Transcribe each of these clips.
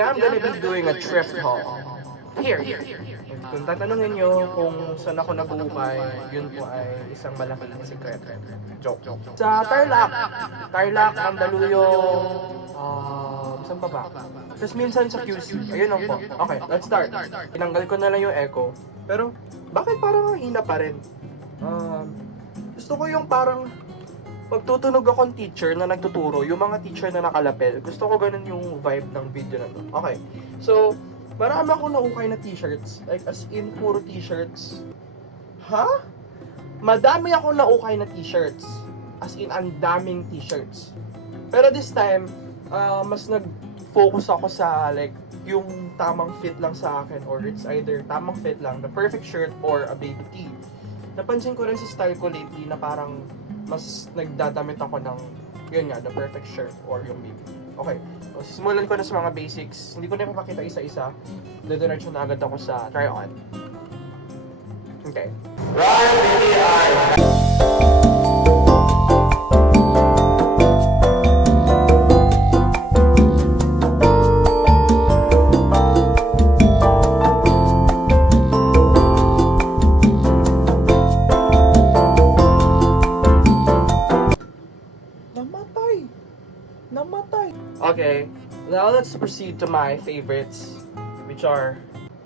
Today I'm gonna be doing a thrift haul. Here. Kung tatanungin nyo kung saan ako nag-uukay, yun po ay isang malaking secret. Joke. Sa Tarlac, Mandaluyong, saan pa ba? Tapos minsan sa QC. Ayun lang po. Okay, let's start. Tinanggal ko na lang yung echo. Pero, bakit parang hina pa rin? Gusto ko yung parang pagtutunog akong teacher na nagtuturo, yung mga teacher na nakalapel. Gusto ko ganun yung vibe ng video na to. Okay. So, marami akong naukay na t-shirts. Like, as in, puro t-shirts. Ha? Madami akong naukay na t-shirts. As in, ang daming t-shirts. Pero this time, mas nag-focus ako sa, like, yung tamang fit lang sa akin. Or it's either tamang fit lang, the perfect shirt, or a baby tee. Napansin ko rin sa style ko lately na parang mas nagdadamit ako ng, yun nga, the perfect shirt or yung baby tee. Okay, so, simulan ko na sa mga basics. Hindi ko na ipapakita isa-isa. Diretso na agad ako sa try-on. Okay. Right, baby, Namatay. Okay, now let's proceed to my favorites, which are,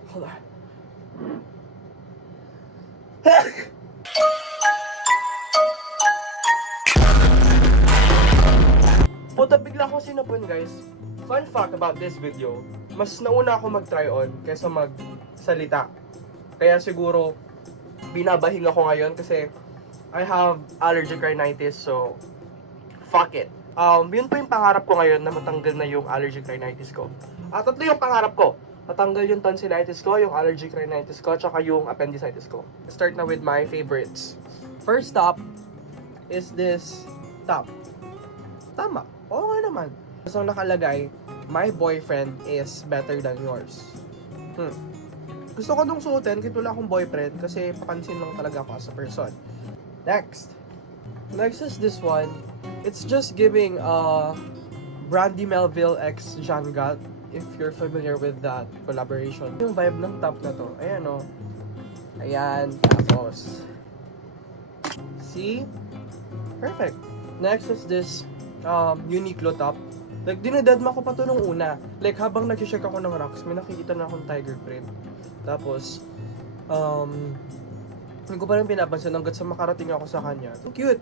hold on. Puta, bigla akong sinapon, guys. Fun fact about this video, mas nauna ako mag-try on kaysa magsalita. Kaya siguro, binabahing ako ngayon kasi I have allergic rhinitis, so fuck it. Yun po yung pangarap ko ngayon na matanggal na yung allergic rhinitis ko. Tatlo yung pangarap ko. Matanggal yung tonsillitis ko, yung allergic rhinitis ko, tsaka yung appendicitis ko. Start na with my favorites. First top is this top. Tama. Oo nga naman. So nakalagay, my boyfriend is better than yours. Gusto ko nung suotin kahit wala akong boyfriend kasi papansin lang talaga ako as a person. Next is this one. It's just giving Brandy Melville x Jean Gat, if you're familiar with that collaboration. Yung vibe ng top na to, ayan o. Ayan, tapos. See? Perfect. Next is this Uniqlo top. Like, dinededma ko pa to nung una. Like, habang nag-check ako ng racks, may nakikita na akong tiger print. Tapos, hindi ko pa rin pinapansin hanggat sa makarating ako sa kanya. Cute!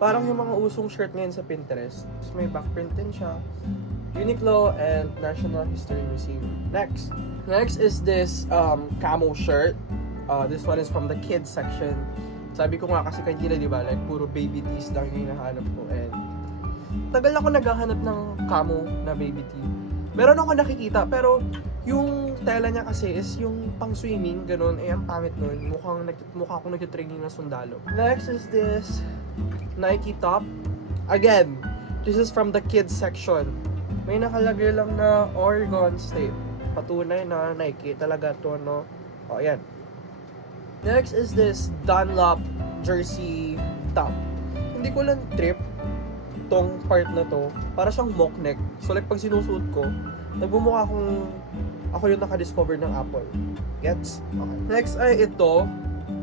Parang yung mga usong shirt ngayon sa Pinterest. Tapos may backprint din siya. Uniqlo and National History Museum. Next is this camo shirt. This one is from the kids section. Sabi ko nga kasi kanina, di ba, like puro baby tees lang yung hinahanap ko. And tagal ako naghahanap ng camo na baby tee. Meron ako nakikita, pero yung tela niya kasi is yung pang swimming, ganun, ang pangit nun. Mukha akong nag-training na sundalo. Next is this Nike top. Again, this is from the kids section. May nakalagay lang na Oregon State. Patunay na Nike talaga to, no? O, ayan. Next is this Dunlop jersey top. Hindi ko lang trip tong part na to. Para siyang mock neck. So like pag sinusuot ko, nagbumukha akong ako yung nakadiscover ng Apple. Gets? Okay. Next ay ito.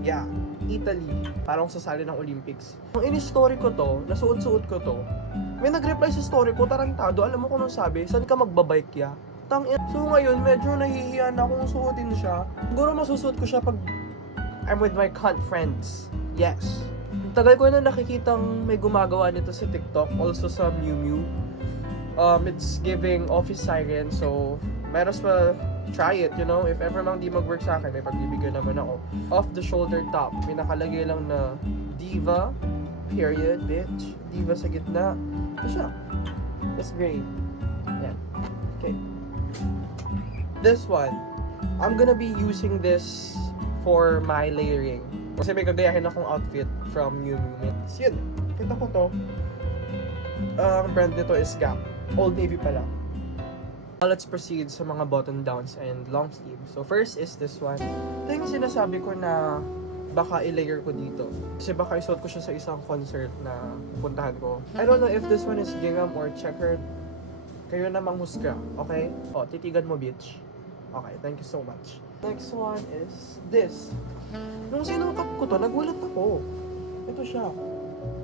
Yeah. Italy. Parang sasali ng Olympics. Nung ini-story ko to, nasuot-suot ko to, may nag-reply sa story ko, tarantado. Alam mo kung anong sabi? Saan ka magbabike ya? So ngayon, medyo nahihiya na akong suotin siya. Siguro masusuot ko siya pag I'm with my cunt friends. Yes. Tagal ko na nakikitang may gumagawa nito sa TikTok, also sa Miu Miu. It's giving office siren, so might as well try it, you know? If ever mang di mag-work sa akin, may pagbibigyan naman ako. Off the shoulder top, may nakalagay lang na Diva, period, bitch. Diva sa gitna. Ito siya. It's gray. Yan. Okay. This one, I'm gonna be using this for my layering. Kasi may gagayahin akong outfit from Miu Miu. So yun, kita ko to. Ang brand nito is Gap. Old Navy pala. Let's proceed sa mga button downs and long sleeves. So first is this one. Ito yung sinasabi ko na baka i-layer ko dito. Kasi baka isuot ko siya sa isang concert na pupuntahan ko. I don't know if this one is gingham or checkered. Kayo na manghusga, okay? O, titigan mo, bitch. Okay, thank you so much. Next one is this. Nung sinukat ko to, nagulat ako. Ito siya.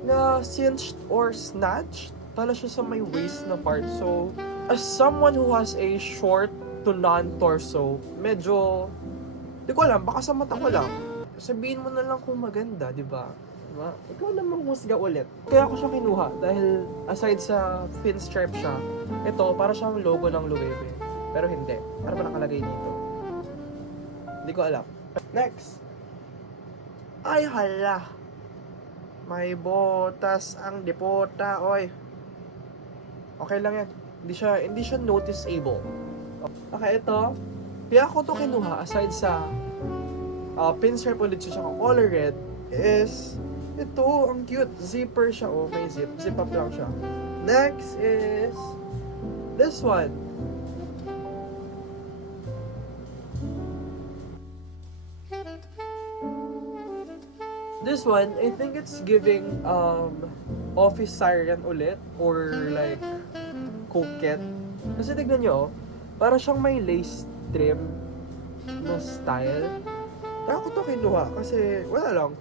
Na cinched or snatched, pala siya sa may waist na part. So, as someone who has a short to non-torso, medyo, di ko alam, baka sa mata ko lang. Sabihin mo na lang kung maganda, di ba? Diba? Ikaw namang musga ulit. Kaya ako siya kinuha dahil aside sa pinstripe siya, ito para siyang logo ng Loewe. Pero hindi. Ano ba nakalagay dito? Hindi ko alam. Next. Ay hala. May botas ang dipota, oy. Okay lang yan. Hindi siya noticeable. Okay, ito. Kaya ako to kinuha aside sa pinstripe ulit siya color red is ito, ang cute. Zipper siya. Oh, may zip. Zip up lang siya. Next is this one. This one, I think it's giving office siren ulit or like coquette. Kasi tignan nyo, para siyang may lace trim na style. Kaya ako to kinuha kasi wala lang.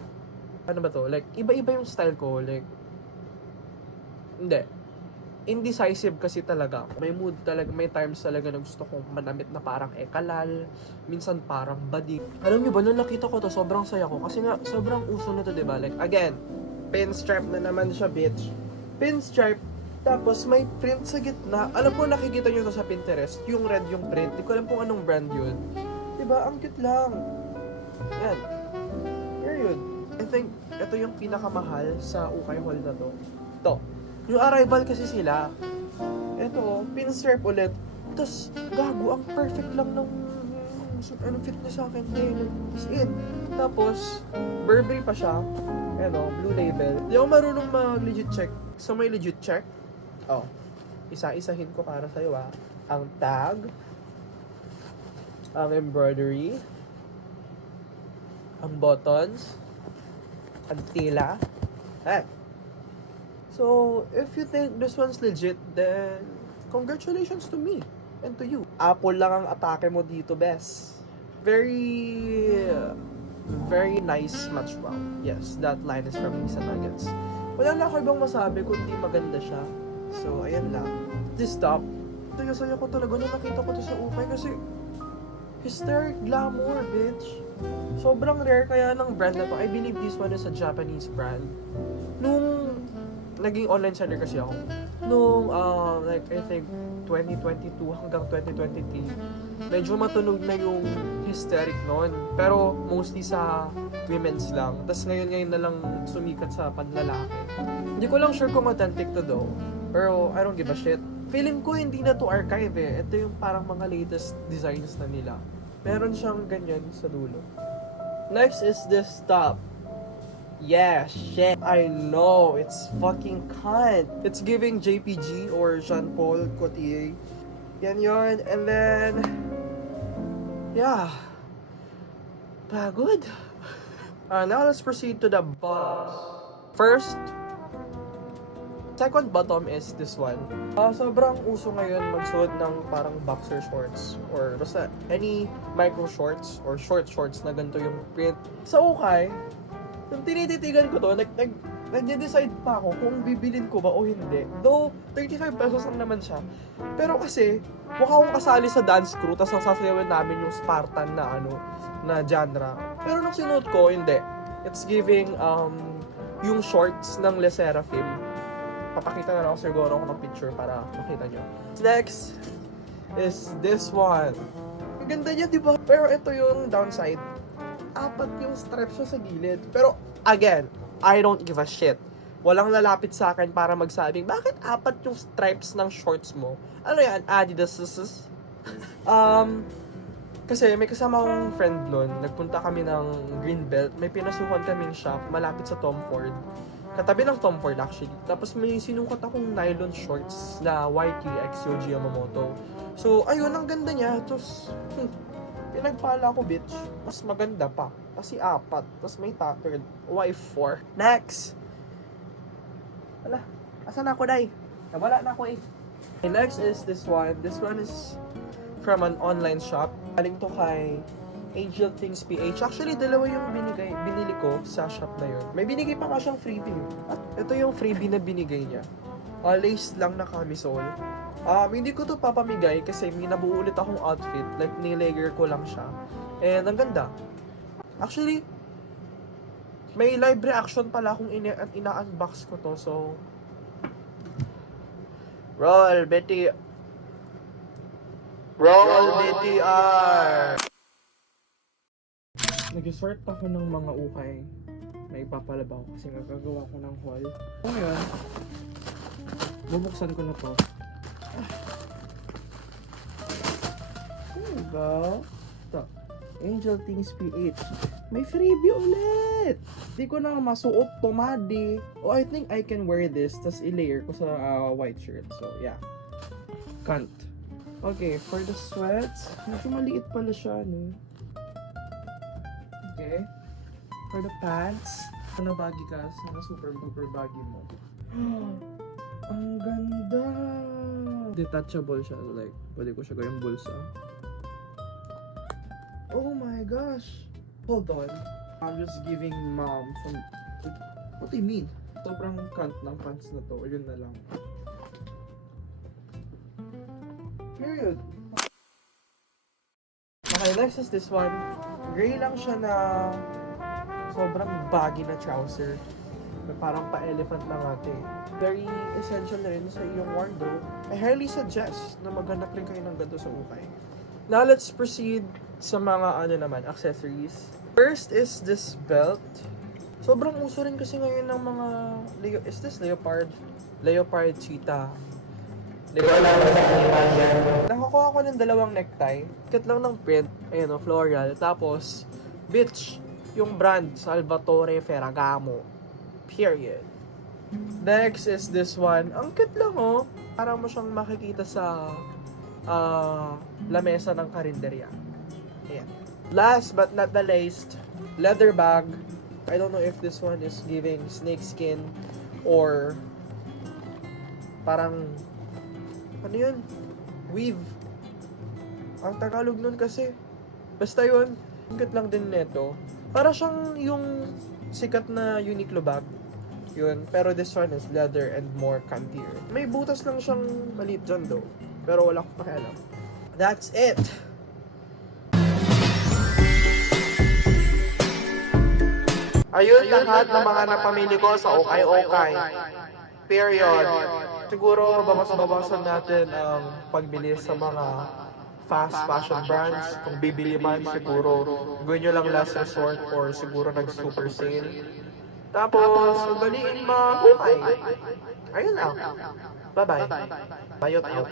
Ano ba to? Like, iba-iba yung style ko. Like, hindi. Indecisive kasi talaga. May mood talaga, may times talaga na gusto kong manamit na parang ekalal. Minsan parang badik. Alam niyo ba, nung nakita ko to, sobrang saya ko. Kasi nga, sobrang uso na to, diba? Like, again, pinstripe na naman siya, bitch. Pinstripe, tapos may print sa gitna. Alam ko, nakikita niyo to sa Pinterest. Yung red yung print. Di ko alam kung anong brand yun. Diba? Ang cute lang. Yan. Period. I think, ito yung pinakamahal sa Ukay Hall na to. Ito. Yung arrival kasi sila. Ito, pinstripe ulit. Tapos, gago, ang perfect lang ng ano fit niya sa akin. Is in. Tapos, Burberry pa siya. Ano, blue label. Di ako marunong mag-legit check. So, may legit check. Oh. Isa-isahin ko para sa'yo, ah. Ang tag. Ang embroidery. Ang buttons. Ang tila. Eh. So, if you think this one's legit, then congratulations to me and to you. Apple lang ang atake mo dito, bes. Very nice match. Wow. Yes, that line is from Lisa Nuggets. Wala na ako ibang masabi kundi maganda siya. So, ayan lang. This top, ito yung saya ko talaga nung nakita ko to sa Ukay kasi hysteric glamour, bitch. Sobrang rare kaya ng brand na to. I believe this one is a Japanese brand. Nung naging online seller kasi ako, nung like I think 2022 hanggang 2023, medyo matunog na yung hysteric noon. Pero mostly sa women's lang. Tapos ngayon na lang sumikat sa panlalaki. Hindi ko lang sure kung authentic to though. Pero I don't give a shit. Feeling ko hindi na to archive eh. Ito yung parang mga latest designs na nila. Meron siyang ganyan sa dulo. Next is this top. Yeah, shit. I know, it's fucking cunt. It's giving JPG or Jean-Paul Gaultier. Yan yun. And then, yeah. Pagod. Now let's proceed to the bottoms. First, second bottom is this one. Sobrang uso ngayon magsuot ng parang boxer shorts or basta any micro shorts or short shorts na ganito yung print. Sa Ukay, nung tinititigan ko to, nag-decide pa ako kung bibilin ko ba o hindi. Though, 35 pesos lang naman siya. Pero kasi, mukha akong kasali sa dance crew, tapos nasasayawin namin yung Spartan na na genre. Pero nung sinuot ko, hindi. It's giving, yung shorts ng Le Sserafim. Papakita na lang siguro ako ng picture para makita nyo. Next is this one. Ang ganda niya, diba? Pero ito yung downside. Apat yung strap siya sa gilid. Pero, again, I don't give a shit. Walang lalapit sa akin para magsabing, bakit apat yung stripes ng shorts mo? Ano yan? Adidas? Kasi may kasama akong friend nun. Nagpunta kami ng Greenbelt. May pinasukan kaming shop malapit sa Tom Ford. Katabi ng Tom Ford actually. Tapos may sinukat akong nylon shorts na YK x Yohji Yamamoto. So, ayun, ang ganda niya. Tapos, pinagpala ko, bitch. Mas maganda pa. Kasi apat. Tapos may tattered. Why 4? Next! Wala. Asan ako, Day? Nawala na ako eh. Okay, next is this one. This one is from an online shop. Galing to kay Angel Things PH. Actually, dalawa yung binili ko sa shop na yun. May binigay pa nga siyang freebie. At ito yung freebie na binigay niya. Lace lang na camisole. Hindi ko to papamigay kasi may nabuo ulit akong outfit. Like, nilayer ko lang siya. And ang ganda. Actually, may live reaction pala kung ina-unbox ko to. So, roll, Betty. Roll, BTR! Nag-sort ako ng mga ukay na ipapalabaw kasi gagawa ko ng haul. So ngayon, bubuksan ko na to. There you go. Ito, Angel Things PH. May freebie ulit! Di ko na masuot to, madi. Oh, I think I can wear this, tas i-layer ko sa white shirt. So, yeah. Can't. Okay, for the sweats, medyo maliit pala siya, no? Okay. For the pants, sana baggy ka, sana super baggy mo. Ang ganda! Detachable siya, like, pwede ko siya gawing bulsa. Oh my gosh! Hold on. I'm just giving mom some... What do you mean? Sobrang cunt ng pants na to, yun na lang. Period. Okay, next is this one. Gray lang siya na sobrang baggy na trouser. Parang pa-elephant lang ate. Very essential na rin sa iyong wardrobe. I highly suggest na maghanap rin kayo ng ganito sa ukay. Now, let's proceed sa mga accessories. First is this belt. Sobrang uso rin kasi ngayon ng mga... Is this leopard? Leopard cheetah. Nakakuha ko ng dalawang necktie. Cut lang ng print. Ayan o, floral. Tapos, bitch, yung brand, Salvatore Ferragamo. Period. Next is this one. Ang cute lang oh. Parang mo siyang makikita sa lamesa ng karinderya. Ayan. Last but not the least, leather bag. I don't know if this one is giving snakeskin or parang ano yun? Weave. Ang Tagalog nun kasi. Basta yun. Ang lang din neto. Para siyang yung sikat na Uniqlo bag. Yun. Pero this one is leather and more cantier. May butas lang siyang maliit dyan though. Pero wala ko pakialam. That's it! Ayun lahat ng mga napamili ko sa Okay. Period. Siguro, babas-babasan natin ang pagbili sa mga fast fashion brands. Kung bibili man, siguro, gawin nyo lang last resort or siguro nag-super sale. Tapos, ugaliin mag-ukay. Ayun lang. Bye-bye. Bayot out.